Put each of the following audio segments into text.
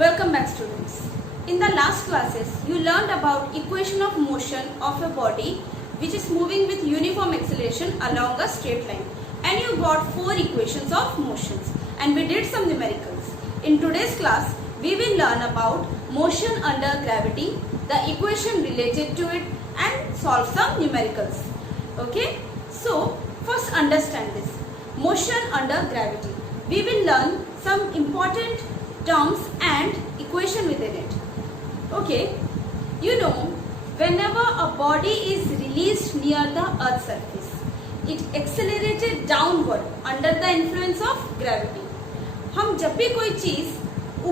Welcome back, students. In the last classes, you learned about equation of motion of a body which is moving with uniform acceleration along a straight line, and you got 4 equations of motions, and we did some numericals. In today's class, we will learn about motion under gravity, the equation related to it, and solve some numericals. Okay? So, first understand this. Motion under gravity. We will learn some important terms and equation within it. Okay, you know, whenever a body is released near the earth's surface, it accelerated downward under the influence of gravity. हम जब भी कोई चीज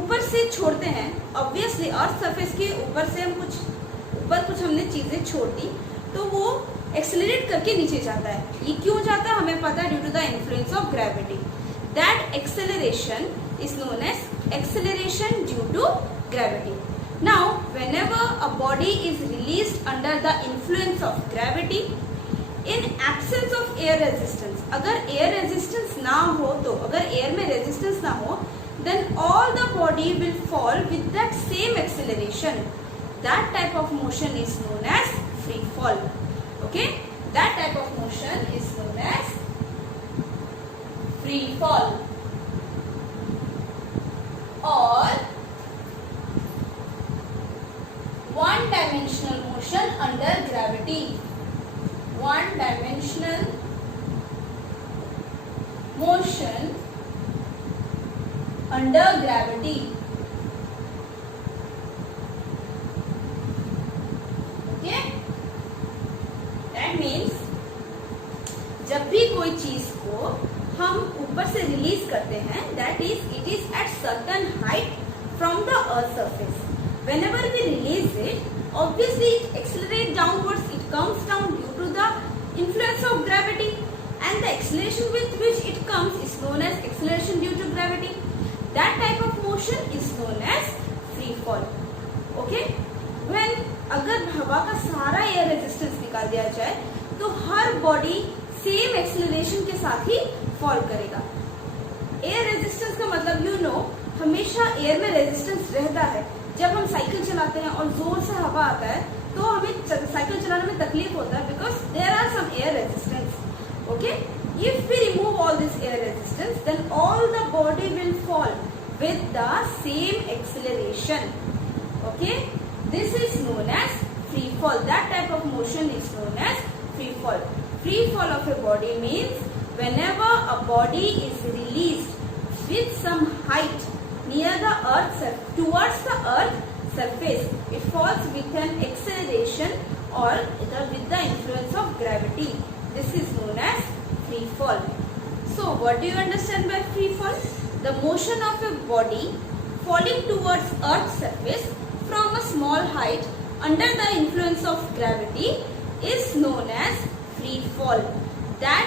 ऊपर से छोड़ते हैं, obviously earth surface के ऊपर से हम कुछ हमने चीजें छोड़ दी, तो वो एक्सेलरेट करके नीचे जाता है. ये क्यों जाता है हमें पता है, due to the influence of gravity. That acceleration is known as acceleration due to gravity. Now, whenever a body is released under the influence of gravity, in absence of air resistance, अगर air resistance ना हो तो, अगर air में resistance ना हो, then all the body will fall with that same acceleration. That type of motion is known as free fall. Okay? That type of motion is known as free fall. Or one-dimensional motion under gravity. One-dimensional motion under gravity. Okay? That means जब भी कोई चीज को हम ऊपर से release करते हैं, that is, it is at certain height from the earth surface. Whenever we release it, obviously it accelerates downwards. It comes down due to the influence of gravity, and the acceleration with which it comes is known as acceleration due to gravity. That type of motion is known as free fall. Okay? When अगर हवा का सारा air resistance निकाल दिया जाए, तो हर body same acceleration के साथ ही फॉल करेगा. एयर रेजिस्टेंस का मतलब यू नो, हमेशा एयर में रेजिस्टेंस रहता है. जब हम साइकिल चलाते हैं और जोर से हवा आता है तो हमें साइकिल चलाने में तकलीफ होता है, because there are some air resistance. Okay, if we remove all this air resistance, then all the body will fall with the same acceleration. Okay, this is known as free fall. That type of motion is known as free fall. Free fall of a body means whenever a body is released with some height near the earth towards the earth surface, it falls with an acceleration or with the influence of gravity. This is known as free fall. So, what do you understand by free fall? The motion of a body falling towards earth's surface from a small height under the influence of gravity is known as free fall. That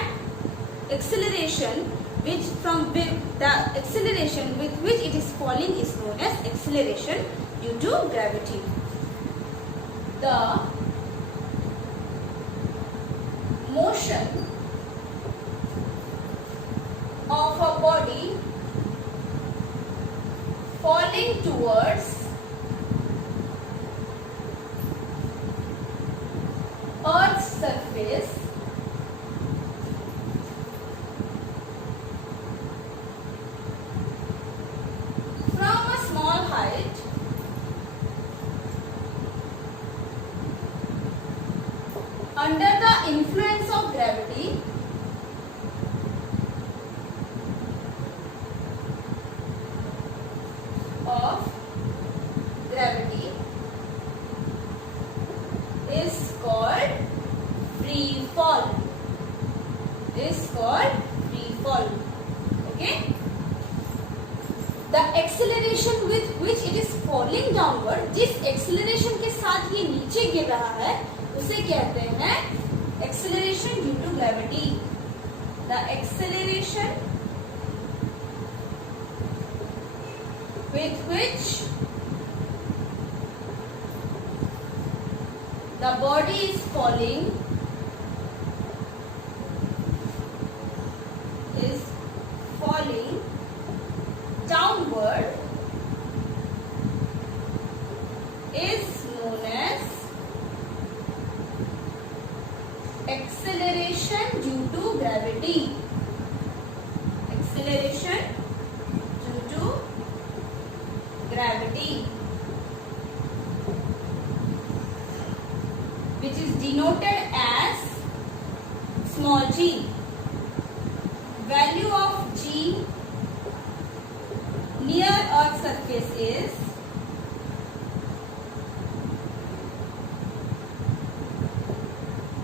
acceleration the acceleration with which it is falling is known as acceleration due to gravity. The motion of a body falling towards Earth's surface from a small height under the influence of gravity is called free fall. Is called free fall. Okay? The acceleration with which it is falling downward, जिस acceleration के साथ ये नीचे गिर रहा है, उसे कहते हैं acceleration due to gravity. The acceleration with which the body is falling downward gravity, which is denoted as small g. Value of g near Earth's surface is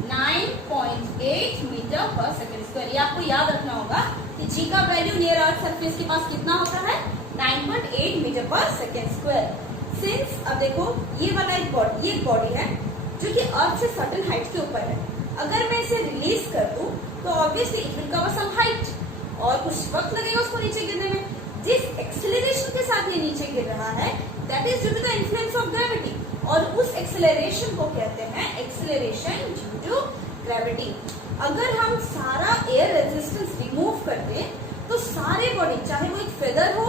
9.8 metre पर सेकेंड स्क्वायर। ये आपको याद रखना होगा कि जी का वैल्यू नियर अर्थ सरफेस के पास कितना होता है, 9.8 मीटर पर सेकेंड स्क्वायर। सिंस अब देखो ये वाला एक बॉडी है जो कि अर्थ से सर्टेन हाइट के ऊपर है। अगर मैं इसे रिलीज कर दूं तो obviously it will cover some height और कुछ वक्त लगेगा उसको नीचे गिरने में। जिस एक्सेलरेशन के साथ ये नीचे गिर रहा है that is due to the influence of gravity, और उस एक्सेलरेशन को कहते हैं एक्सेलरेशन ड्यू टू ग्रेविटी। अगर हम सारा एयर रेजिस्टेंस रिमूव कर दें तो सारे बॉडी, चाहे वो एक फेदर हो,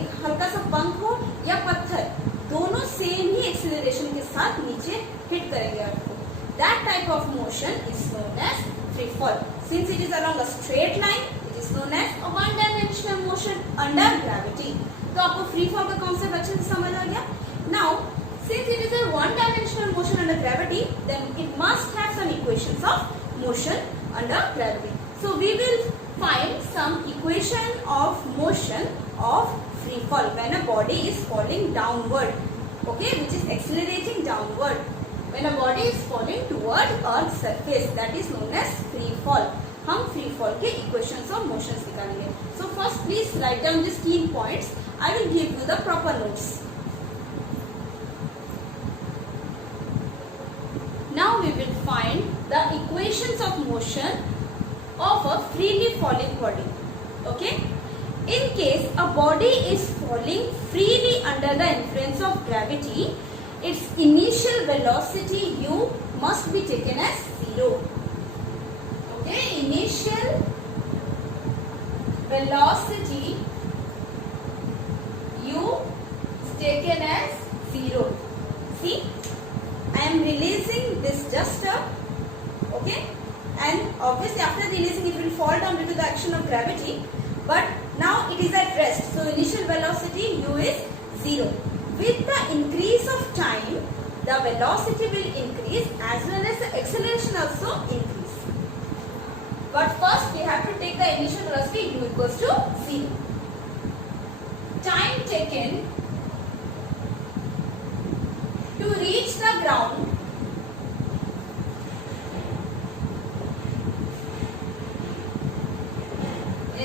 एक हल्का सा पंख हो या पत्थर, दोनों सेम ही एक्सेलरेशन के साथ नीचे हिट करेंगे अर्थ को। That type of motion is known as free fall. Since it is along a straight line it is known as a one dimensional motion under gravity. तो आपको फ्री फॉल का concept अच्छे से समझ आ गया। Now since it is a one dimensional motion under gravity, then it must have some equations of motion under gravity. So we will find some equation of motion of free fall when a body is falling downward, okay, which is accelerating downward. When a body is falling toward Earth's surface, that is known as free fall. हम free fall के equations of motions निकालेंगे. So first please write down these key points. I will give you the proper notes. Now we will find the equations of motion of a freely falling body. Okay? In case a body is falling freely under the influence of gravity, its initial velocity u must be taken as 0. Okay? Initial velocity u is taken as 0. See? I am releasing this duster, okay, and obviously after releasing it will fall down due to the action of gravity, but now it is at rest, so initial velocity u is 0. With the increase of time the velocity will increase as well as the acceleration also increase, but first we have to take the initial velocity u equals to 0. Time taken to reach the ground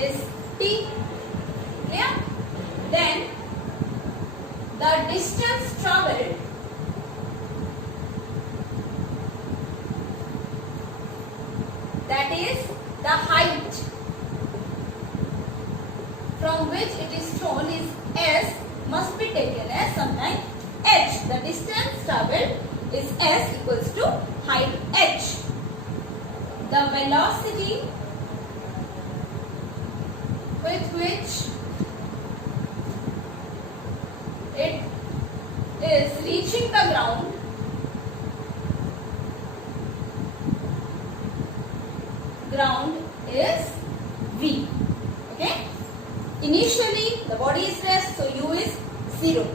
is t. Clear? Then the distance traveled that is the height from which it is shown is s must be taken as sometime h. The distance traveled is s equals to height h. The velocity with which it is reaching the ground is v. Okay? Initially the body is rest, so u is 0.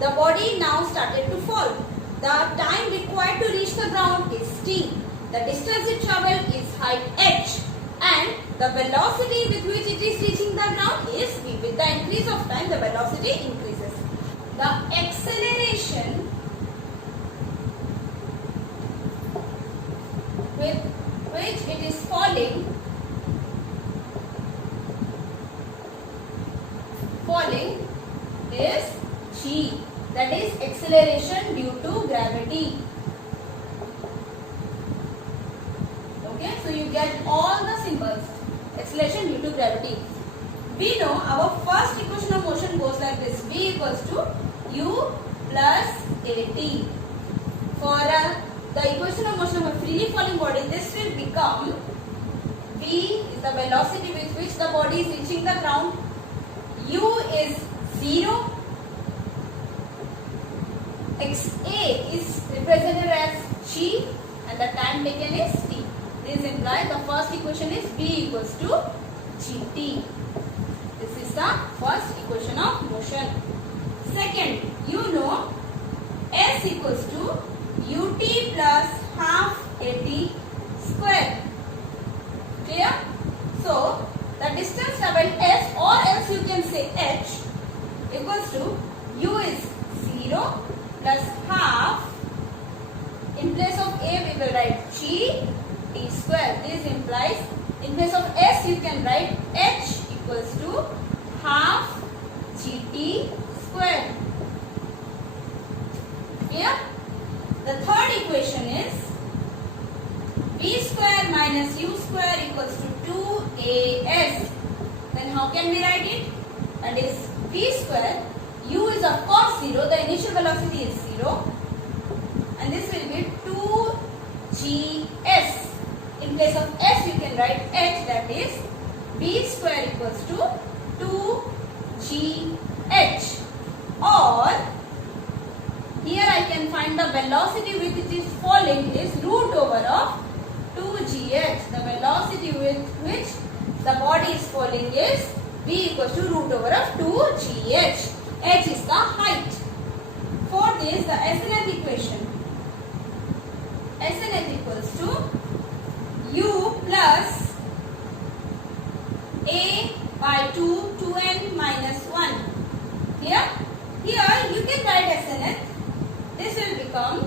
The body now started to fall. The time required to reach the ground is t. The distance it traveled is height h, and the velocity with which it is reaching the ground is v. With the increase of time, the velocity increases. The acceleration with which it is falling is g. That is acceleration due to gravity. Okay, so you get all the symbols. Acceleration due to gravity. We know our first equation of motion goes like this: v equals to u plus at. For the equation of motion of a freely falling body, this will become v is the velocity with which the body is reaching the ground. U is 0. XA is represented as g and the time taken is t. This implies the first equation is v equals to gt. This is the first equation of motion. Second, you know S equals to ut plus half at square. Clear? So the distance travelled S, or else you can say h, equals to u is 0 plus half. In place of a we will write g t square. This implies in place of s you can write h equals to half gt square. Clear? The third equation is b square minus u square equals to 2as. Then how can we write it? That is b square. U is of course 0. The initial velocity is 0. And this will be 2gs. In place of s you can write h, that is b square equals to 2gh. Or here I can find the velocity with which it is falling is root over of 2gh. The velocity with which the body is falling is v equals to root over of 2gh. H is the height. Fourth is the SNF equation. SNF equals to u plus a by 2n minus 1. Here you can write SNF. This will become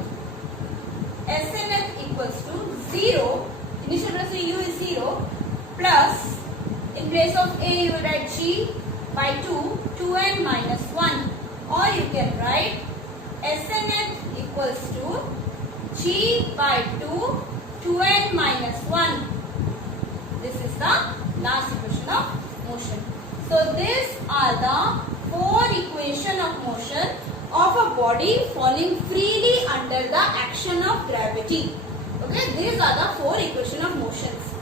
SNF equals to 0. Initial velocity u is 0 plus, in place of a you will write g by 2n minus 1. Or you can write SNF equals to g by 2n minus 1. This is the last equation of motion. So these are the 4 equations of motion of a body falling freely under the action of gravity. Okay, these are the 4 equations of motions.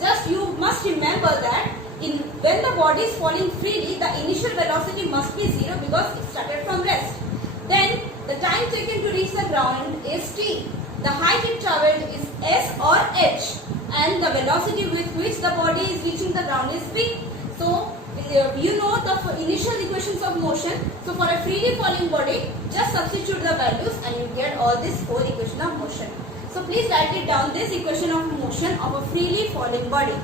Just you must remember that when the body is falling freely, the initial velocity must be 0 because it started from rest. Then the time taken to reach the ground is t. The height it travelled is s or h, and the velocity with which the body is reaching the ground is v. So you know the initial equations of motion. So for a freely falling body, just substitute the values and you get all these 4 equations of motion. So please write it down, this equation of motion of a freely falling body.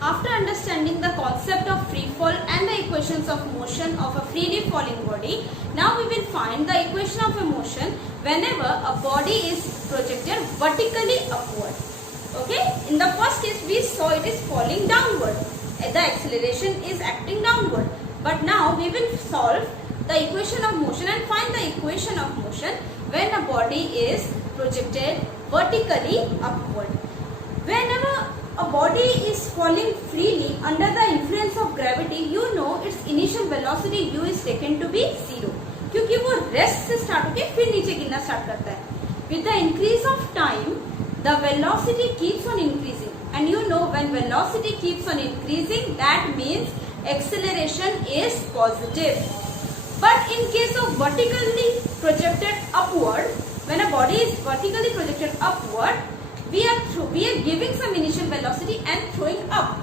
After understanding the concept of free fall and the equations of motion of a freely falling body, now we will find the equation of a motion whenever a body is projected vertically upward. Okay, in the first case we saw it is falling downward. The acceleration is acting downward. But now we will solve the equation of motion and find the equation of motion when a body is projected vertically upward. Whenever a body is falling freely under the influence of gravity, you know its initial velocity u is taken to be 0. क्योंकि वो rest से start होके फिर नीचे गिरना start करता है. With the increase of time, the velocity keeps on increasing, and you know when velocity keeps on increasing, that means acceleration is positive. But in case of vertically projected upward, when a body is vertically projected upward, we are giving some initial velocity and throwing up.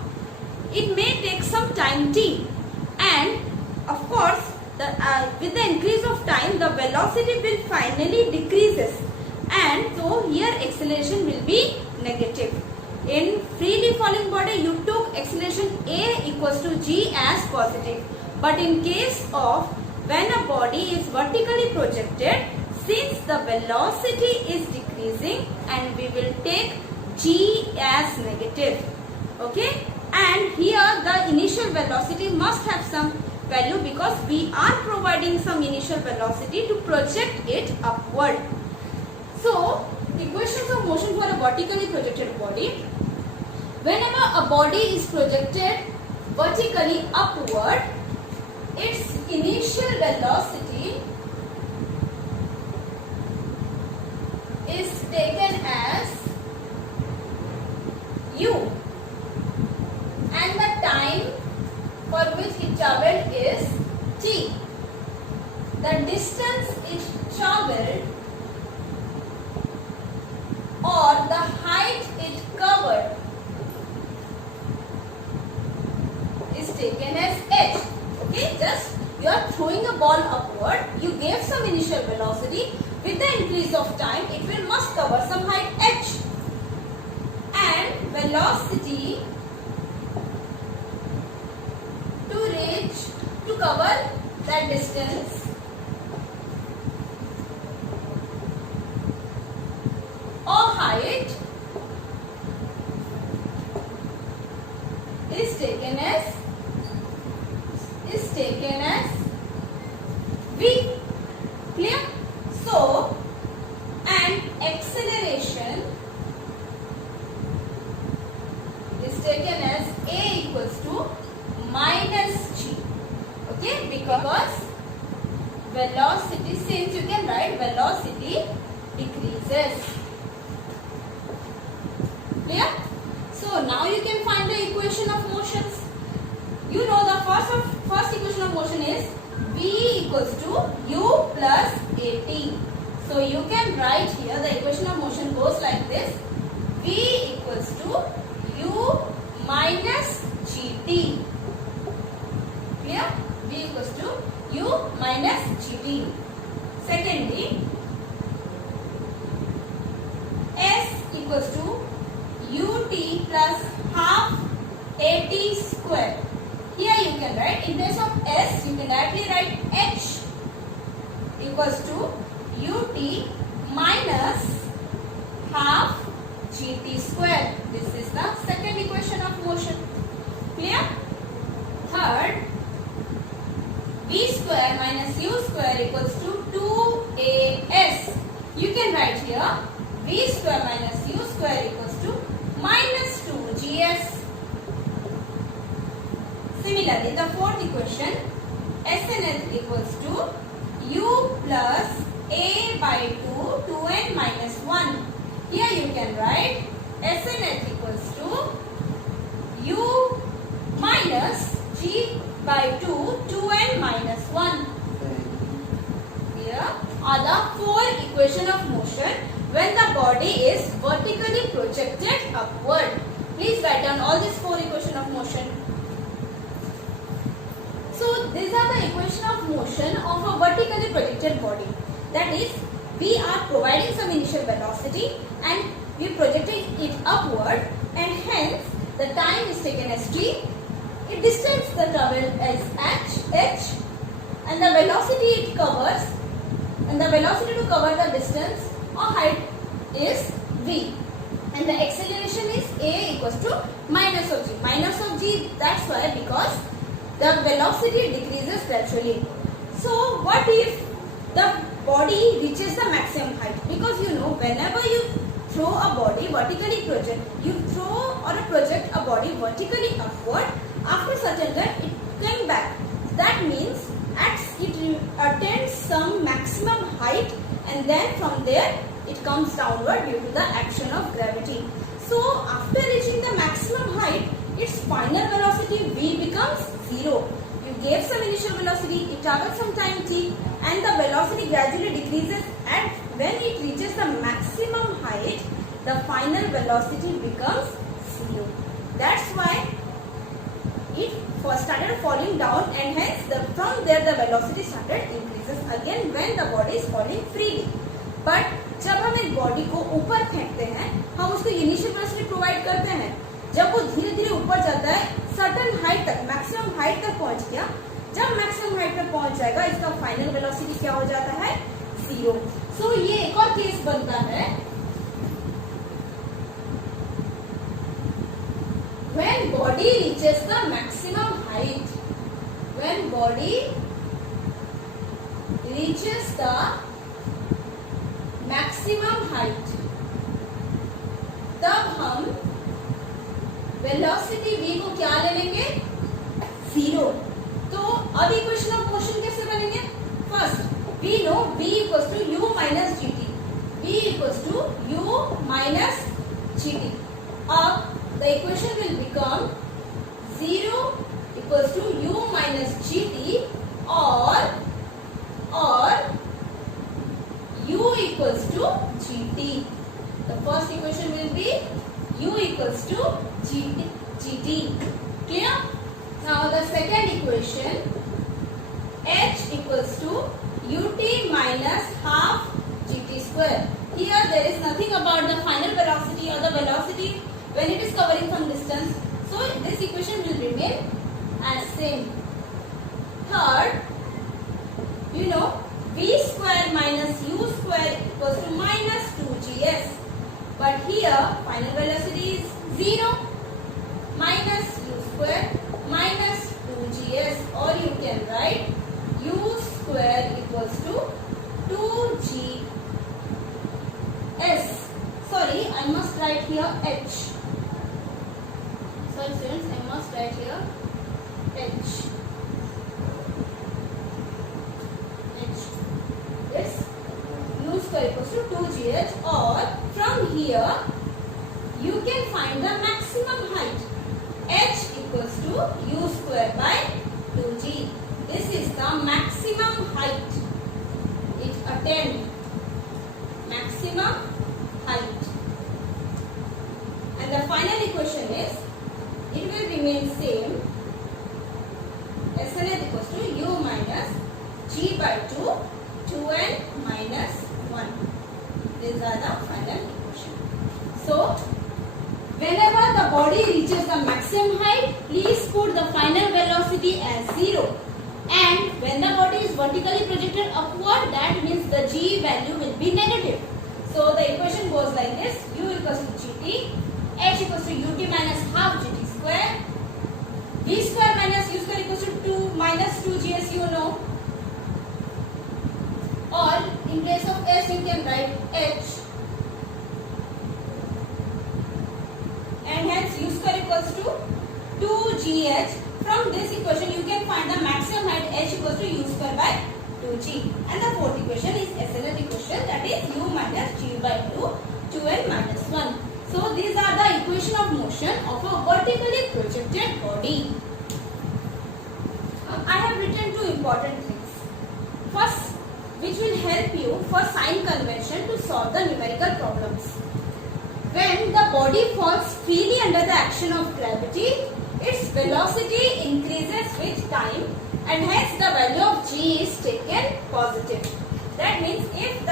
It may take some time t, and of course with the increase of time the velocity will finally decreases, and so here acceleration will be negative. In freely falling body you took acceleration a equals to g as positive, but in case of when a body is vertically projected, since the velocity is decreasing, and we will take g as negative. Okay, and here the initial velocity must have some value because we are providing some initial velocity to project it upward. So equations of motion for a vertically projected body: whenever a body is projected vertically upward, its initial velocity is taken as u, and the time for which it travelled is t. The distance it travelled or the height it covered is taken as h. Okay, just you are throwing a ball upward, you gave some initial velocity. With the increase of time, it will must cover some height h, and velocity to cover that distance or height is taken as v. Clear? So, and acceleration is taken as a equals to minus g. Okay, because velocity, since you can write velocity decreases. Clear? So now you can find the equation of motions. You know the first equation of motion is v equals to u plus at. So you can write here the equation of motion goes like this: v equals to u minus gt. Clear? V equals to u minus gt. Secondly, s equals to ut plus half at square. Here you can write, in place of s, you can directly write h equals to ut minus half gt square. This is the second equation of motion. Clear? Third, v square minus u square equals to 2as. You can write here v square minus u square equals to minus 2gs. Similarly, the fourth equation, SNL equals to u plus a by 2, 2n minus 1. Here you can write SNL equals to u minus g by 2, 2n minus 1. Here are the four equations of motion when the body is vertically projected upward. Please write down all these four equations of motion. So these are the equation of motion of a vertically projected body. That is, we are providing some initial velocity and we are projecting it upward, and hence the time is taken as t. It distance the travel as h, and the velocity it covers, and the velocity to cover the distance or height is v, and the acceleration is a equals to minus of g. Minus of g, that's why, because the velocity decreases gradually. So what if the body reaches the maximum height? Because you know, whenever you throw a body vertically project, you throw or project a body vertically upward, after certain time it came back. That means it attains some maximum height, and then from there it comes downward due to the action of gravity. So after reaching the maximum height, its final velocity v becomes 0. You gave some initial velocity, it travels some time t, and the velocity gradually decreases, and when it reaches the maximum height, the final velocity becomes 0. That's why it first started falling down, and hence from there the velocity started increases again when the body is falling freely. But जब हम एक body को ऊपर फेंकते हैं, हम उसको initial velocity provide करते हैं. जब वो धीरे धीरे ऊपर जाता है, सर्टेन हाइट तक, मैक्सिमम हाइट तक पहुंच गया, जब मैक्सिमम हाइट तक पहुंच जाएगा, इसका फाइनल वेलोसिटी क्या हो जाता है? 0. सो ये एक और केस बनता है when body reaches the maximum height. When body reaches the maximum height, तब हम वेलोसिटी v को क्या ले लेंगे? 0. तो अब इक्वेशन ऑफ मोशन कैसे बनेंगे? First we know v equals to u minus gt. v equals to u minus gt. अब the equation will become 0 equals to u minus gt or u equals to gt. The first equation will be u equals to gt. Clear? Now the second equation, minus half gt square. Here there is nothing about the final velocity or the velocity when it is covering some distance. So this equation will remain as same. Third, you know v square minus u square equals to minus 2gs. But here final velocity is 0. Minus u square minus 2gs, or you can write u square equals to 2gs. Sorry, I must write here h. Sorry students, I must write here h. Yes, u square equals to 2gh, or from here you can find the maximum height. H equals to u square by 2g. This is the maximum height it attained. Maximum height. And the final equation is, it will remain same. SNH equals to u minus g by 2, 2n minus 1. These are the final equation. So, whenever the body reaches the maximum height, please put the final velocity as 0. And when the body is vertically projected upward, that means the g value will be negative. So the equation goes like this: u equals to gt, h equals to ut minus half gt square, v square minus u square equals to 2 minus 2gs, you know. Or in place of s you can write h. And hence u square equals to 2gh. From this equation you can find the maximum height h equals to u square by 2g. And the fourth equation is SNH equation, that is u minus g by 2, 2n minus 1. So these are the equation of motion of a vertically projected body. I have written two important things. First, which will help you for sign convention to solve the numerical problems. When the body falls freely under the action of gravity, its velocity increases with time, and hence the value of g is taken positive. That means if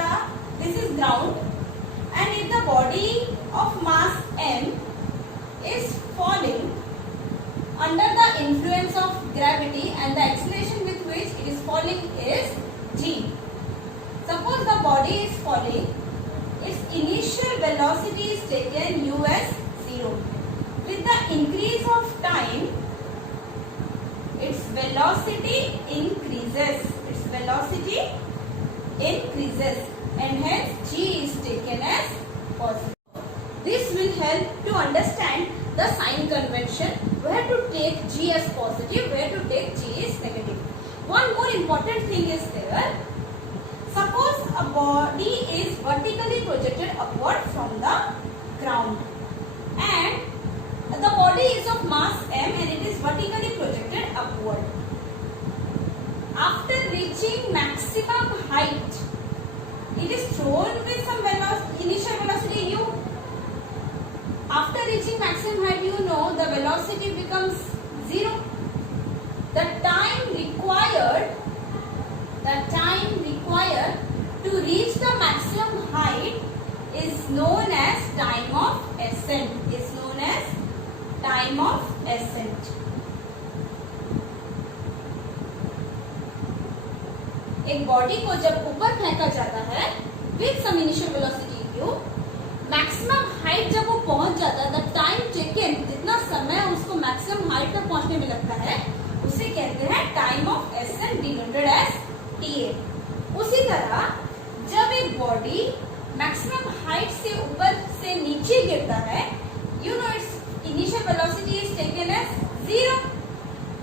this is ground, and if the body of mass m is falling under the influence of gravity, and the acceleration with which it is falling is g. Suppose the body is falling, its initial velocity is taken u as 0. With the increase of time, its velocity increases. Its velocity increases, and hence g is taken as positive. This will help to understand the sign convention, where to take g as positive, where to take g as negative. One more important thing is there. Suppose a body is vertically projected upward from the ground, and the body is of mass m and it is vertically projected upward. After reaching maximum height, it is thrown with some initial velocity u. After reaching maximum height, you know the velocity becomes 0. The time required to reach the maximum height is known as time of ascent. एक body को जब ऊपर फेंका जाता है with some initial velocity u, maximum height जब वो पहुंच जाता है, द टाइम टेकन, जितना समय उसको मैक्सिमम हाइट तक पहुंचने में लगता है, उसे कहते हैं time of ascent, denoted as TA. उसी तरह जब एक बॉडी मैक्सिमम हाइट से ऊपर से नीचे गिरता है, you know its initial velocity is taken as 0,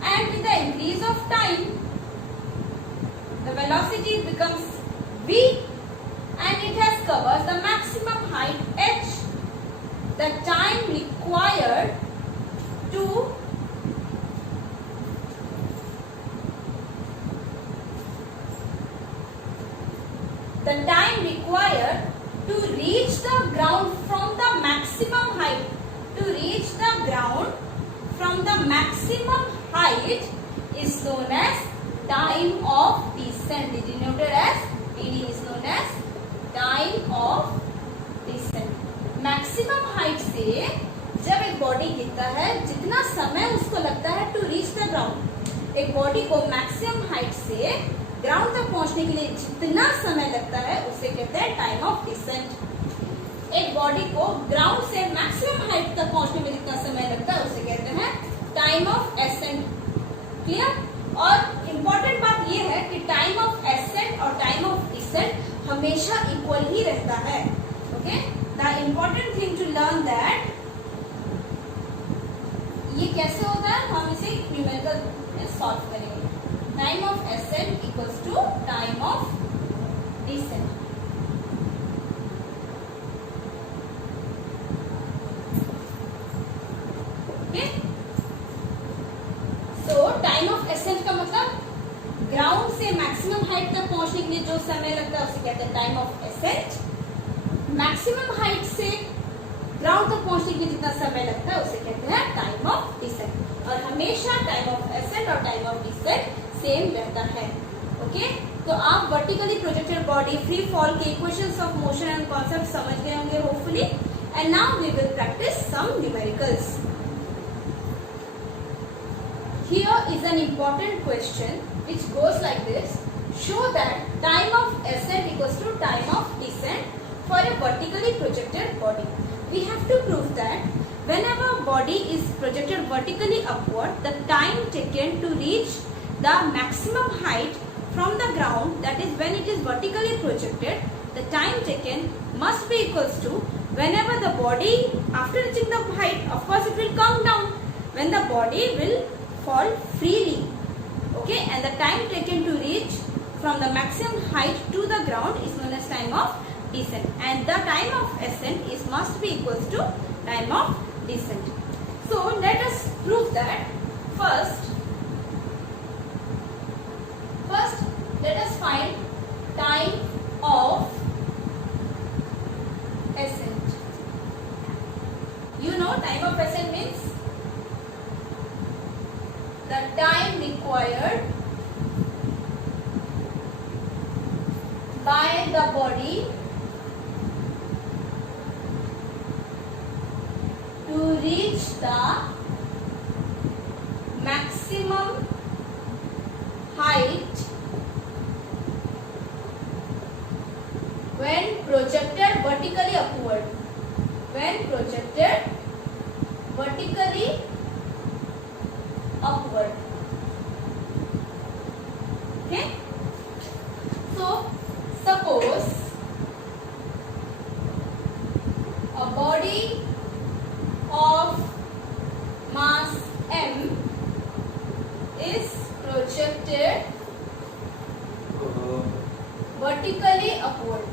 and with the increase of time the velocity becomes v, and it has covered the maximum height h. The time required to reach the ground from the maximum height, is known as time of descent, denoted as TD is known as time of descent. Maximum height से जब एक body गिरता है, जितना समय उसको लगता है टू रीच द ग्राउंड, एक बॉडी को मैक्सिमम हाइट से ग्राउंड तक पहुंचने के लिए जितना समय लगता है उसे कहते हैं टाइम ऑफ डिसेंट। एक बॉडी को ग्राउंड से मैक्सिमम हाइट तक पहुंचने में जितना समय लगता है उसे कहते हैं टाइम ऑफ एसेंट। क्लियर? और इम्पोर्टेंट बात यह है कि टाइम ऑफ एसेंट और टाइम ऑफ डिसेंट हमेशा इक्वल ही रहता है। Okay, the important thing to learn that ये कैसे होता है, हम इसे न्यूमेरिकल में सॉल्व करेंगे। Time of ascent equals to time of descent. Time of ascent का मतलब ग्राउंड से मैक्सिमम हाइट तक पहुंचने के लिए जो समय लगता है उसे कहते हैं time of accent. Maximum height से ग्राउंड तक पहुंचने के लिए जितना समय लगता है उसे कहते हैं टाइम ऑफ डिसेंट। और हमेशा टाइम ऑफ एसेंट और टाइम ऑफ डिसेंट सेम रहता है। ओके, तो आप vertically projected body, free fall के equations of motion and concept समझ गए होंगे hopefully. And now we will practise some numericals. Here is an important question which goes like this. Show that time of ascent equals to time of descent for a vertically projected body. We have to prove that whenever body is projected vertically upward, the time taken to reach the maximum height from the ground, that is when it is vertically projected, the time taken must be equals to whenever the body, after reaching the height, of course it will come down, when the body will fall freely. Okay, and the time taken to reach from the maximum height to the ground is known as time of descent, and the time of ascent is must be equals to time of descent. So let us prove that. First let us find time of ascent. You know time of ascent means the time required by the body to reach the maximum height when projected vertically upward. When projected vertically upward. Okay, so suppose a body of mass m is projected vertically upward.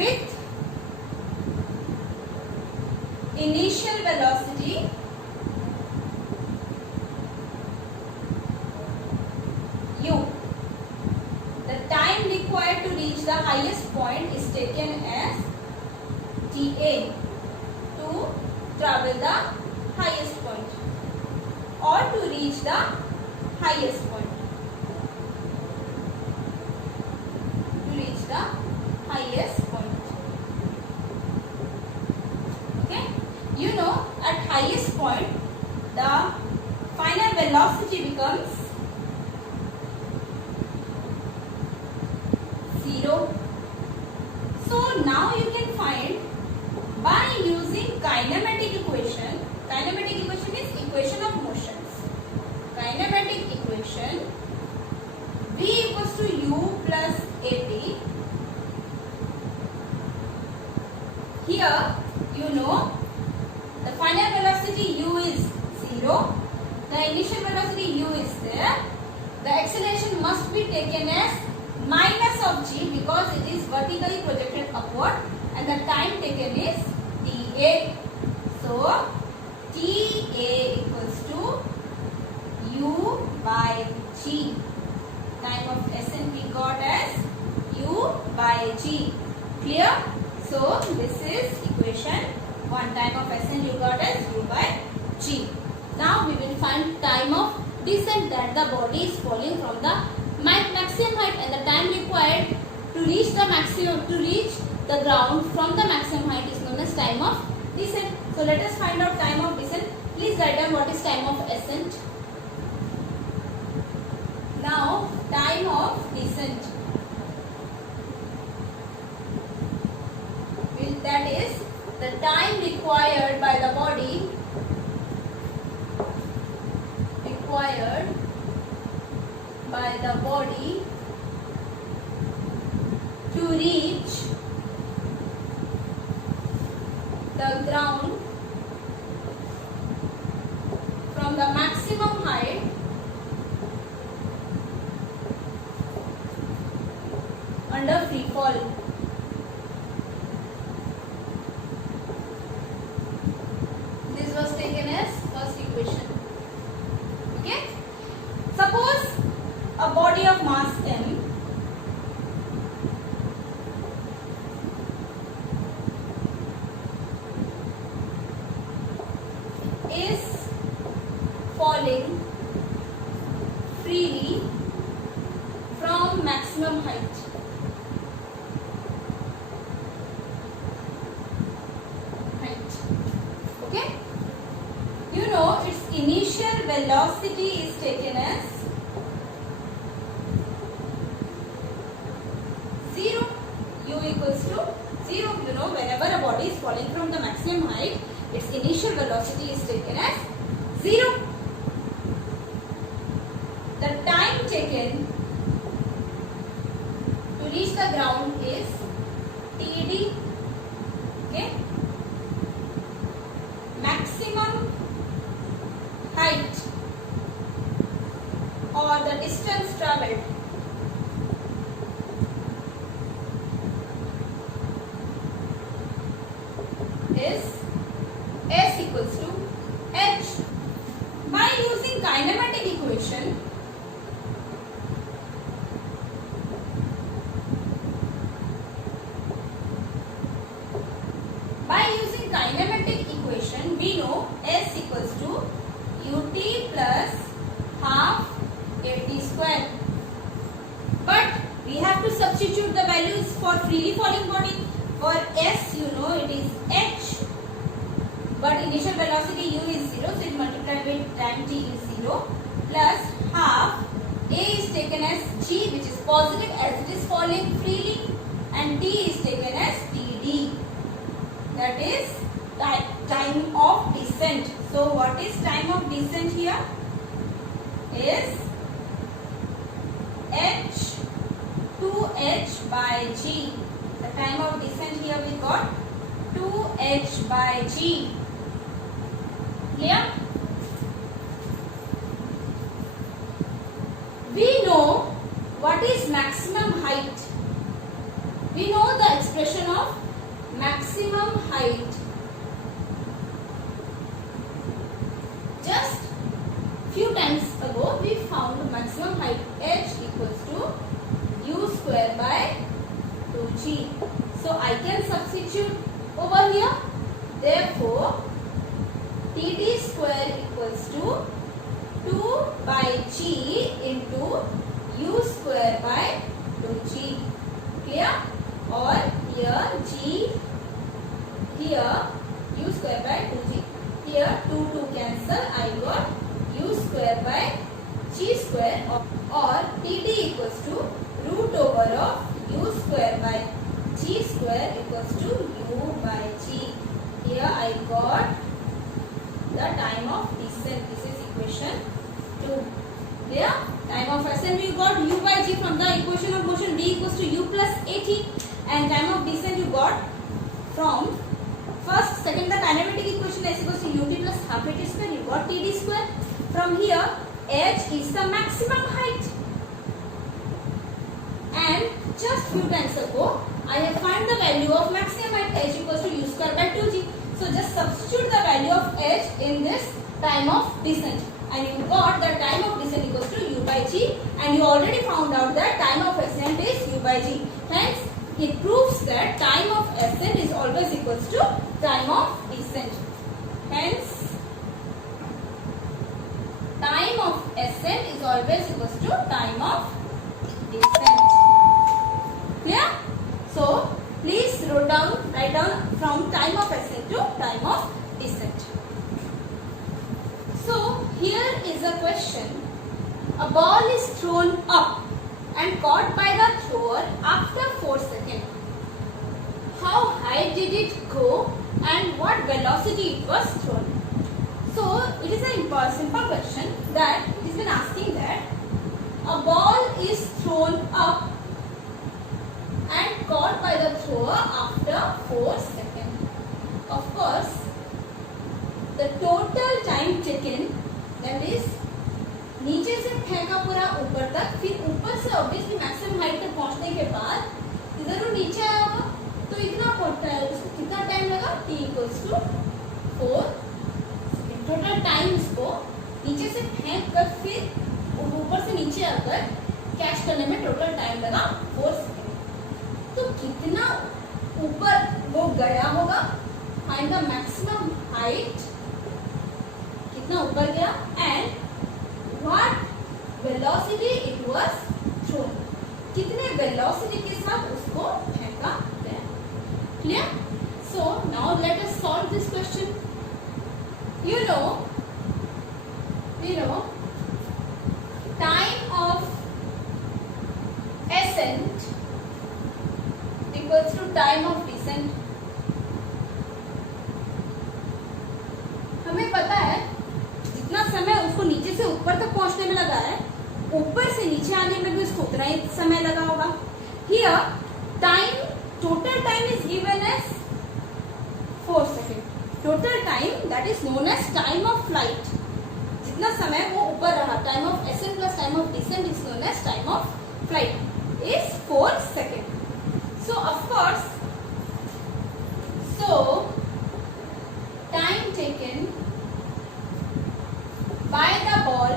With initial velocity u, the time required to reach the highest point is taken as ta to travel the highest point or to reach the highest point. To reach the highest point. Okay, you know at highest point the final velocity becomes 0. So now you can find by using kinematic equation. Kinematic equation is equation of motions. Kinematic equation v equals to u plus at. Here you know the final velocity u is 0, the initial velocity u is there, the acceleration must be taken as minus of g because it is vertically projected upward, and the time taken is ta. So ta equals to u by g. Time of ascent we got as u by g. Clear? So this is equation 1. Time of ascent you got as u by g. Now we will find time of descent, that the body is falling from the maximum height, and the time required to reach the ground from the maximum height is known as time of descent. So let us find out time of descent. Please write down what is time of ascent. Now time of descent, that is the time required by the body to reach the ground from the maximum height under free fall. This was taken as first equation. Okay? Suppose a body of mass m is falling freely from maximum height. Okay? You know its initial velocity is taken as 0. U equals to 0. You know, whenever a body is falling from the maximum height, its initial velocity is taken as 0. The time taken to reach the ground is TD. Okay? Maximum height or the distance travelled is S equals to H. By using kinematic equation, we know S equals to ut plus half at square. But we have to substitute the values for freely falling body. For S, you know it is H, but initial velocity u is 0, so it multiplied with time t is 0, plus half A is taken as G, which is positive as it is falling freely, and T is taken as TD. That is time of descent. So what is time of descent here? Is H 2H by G. The time of descent here we got 2H by G. Clear? We know what is maximum height. We know the expression of maximum height. Just few times ago we found maximum height H equals to U square by 2G. So I can substitute over here. Therefore, TD square equals to 2 by G into U square by 2G. Clear? Or here G, here U square by 2G. Here 2 cancel, I got U square by G square, or TD equals to root over of U square by G square equals to U by G. Here I got the time of descent. This is equation 2. Clear? Time of ascent you got U by G from the equation of motion V equals to U plus AT, and time of descent you got from second the kinematic equation S equals to ut plus half at square. You got TD square. From here H is the maximum height, and just few times ago I have found the value of maximum height H equals to U square by 2G. So just substitute the value of H in this time of descent, and you got the time of descent equals to U by G, and you already found out that time of ascent is U by G. Hence it proves that time of ascent is always equals to time of descent. Hence time of ascent is always equals to time of descent. Clear? So please write down from time of ascent to time of descent. So here is a question. A ball is thrown up and caught by the thrower after 4 seconds. How high did it go and what velocity it was thrown? So it is a simple question that it has been asking that a ball is thrown up and caught by the thrower after 4 seconds. Of course, the total time taken, that is नीचे से फेंका पूरा ऊपर तक, फिर ऊपर से obviously maximum height तक पहुंचने के बाद जरूर नीचे आया होगा, तो इतना पड़ता है, उसको कितना टाइम लगा? t equals to 4 second. Total time इसको नीचे से फेंक कर फिर ऊपर से नीचे आकर कैच करने में टोटल टाइम लगा 4 सेकेंड. तो कितना ऊपर वो गया होगा? फाइंड द मैक्सिमम हाइट, कितना ऊपर गया, and what velocity it was thrown, कितने velocity के साथ उसको फेंका गया. Clear? So now let us solve this question. You know time of ascent equals to time of descent. हमें पता है जितना समय उसको नीचे से ऊपर तक पहुंचने में लगा है, ऊपर से नीचे आने में भी उसको उतना ही समय लगा होगा. Here time, total time is given as 4 seconds. Total time, that is known as time of flight. जितना समय वो ऊपर रहा, time of ascent plus time of descent is known as time of flight, is 4 seconds. So of course, time taken by the ball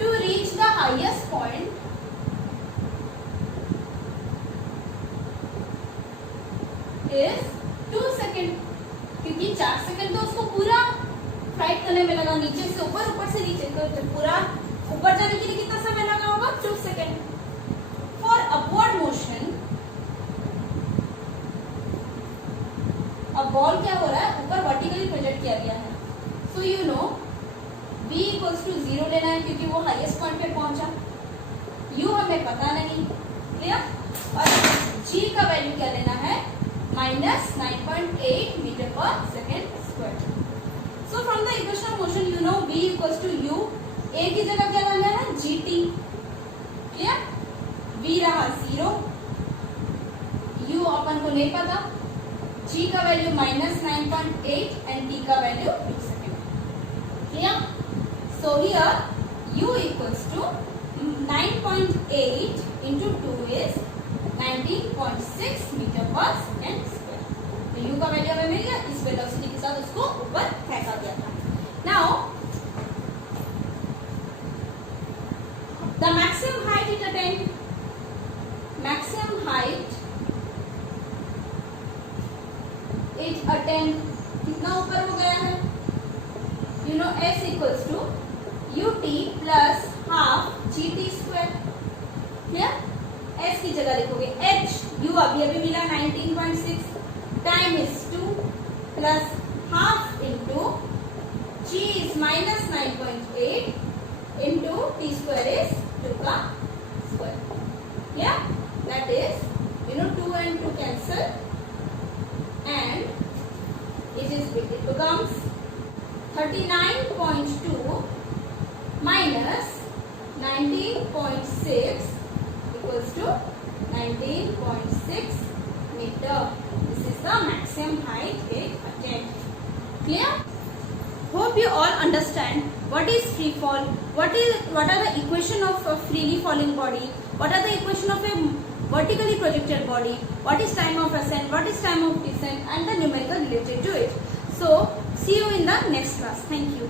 to reach the highest point is 2 seconds. क्योंकि 4 second तो उसको पूरा flight करने में लगा, नीचे से ऊपर, ऊपर से नीचे, तो पूरा ऊपर जाने के लिए कितना समय लगा होगा? 2 सेकंड. फॉर अपवर्ड मोशन, अब बॉल क्या हो रहा है? ऊपर वर्टिकली प्रोजेक्ट किया गया है. So you know v equals to 0 लेना है क्योंकि वो हाईएस्ट पॉइंट पे पहुंचा. u हमें पता नहीं. क्लियर? और g का वैल्यू क्या लेना है? -9.8 मीटर पर second square. So from the equation of motion you know v equals to u, a की जगह क्या लेना है? gt. क्लियर? v रहा 0, u अपन को नहीं पता, g का वैल्यू -9.8 एंड t का value 2 second. Clear? So here u equals to 9.8 into 2 is 19.6 metre पर सेकेंड स्क्वायर. तो u का वैल्यू हमें मिल गया, इस वेलोसिटी के साथ उसको ऊपर फेंका गया था. Now the maximum height it attained, कितना ऊपर हो गया है? You know s equals to ut plus half gt square. Clear? s की जगह लिखोगे h, u अभी मिला 19.6, time is 2 plus half into g is -9.8 into t square is 2 का square. Clear? That is 2 and 2 cancel and it becomes 39.2 minus 19.6 equals to 19.6 meter. This is the maximum height it attained. Clear? Hope you all understand what is free fall, what are the equation of a freely falling body, what are the equation of a vertically projected body, what is time of ascent, what is time of descent, and the numerical related to it. So see you in the next class. Thank you.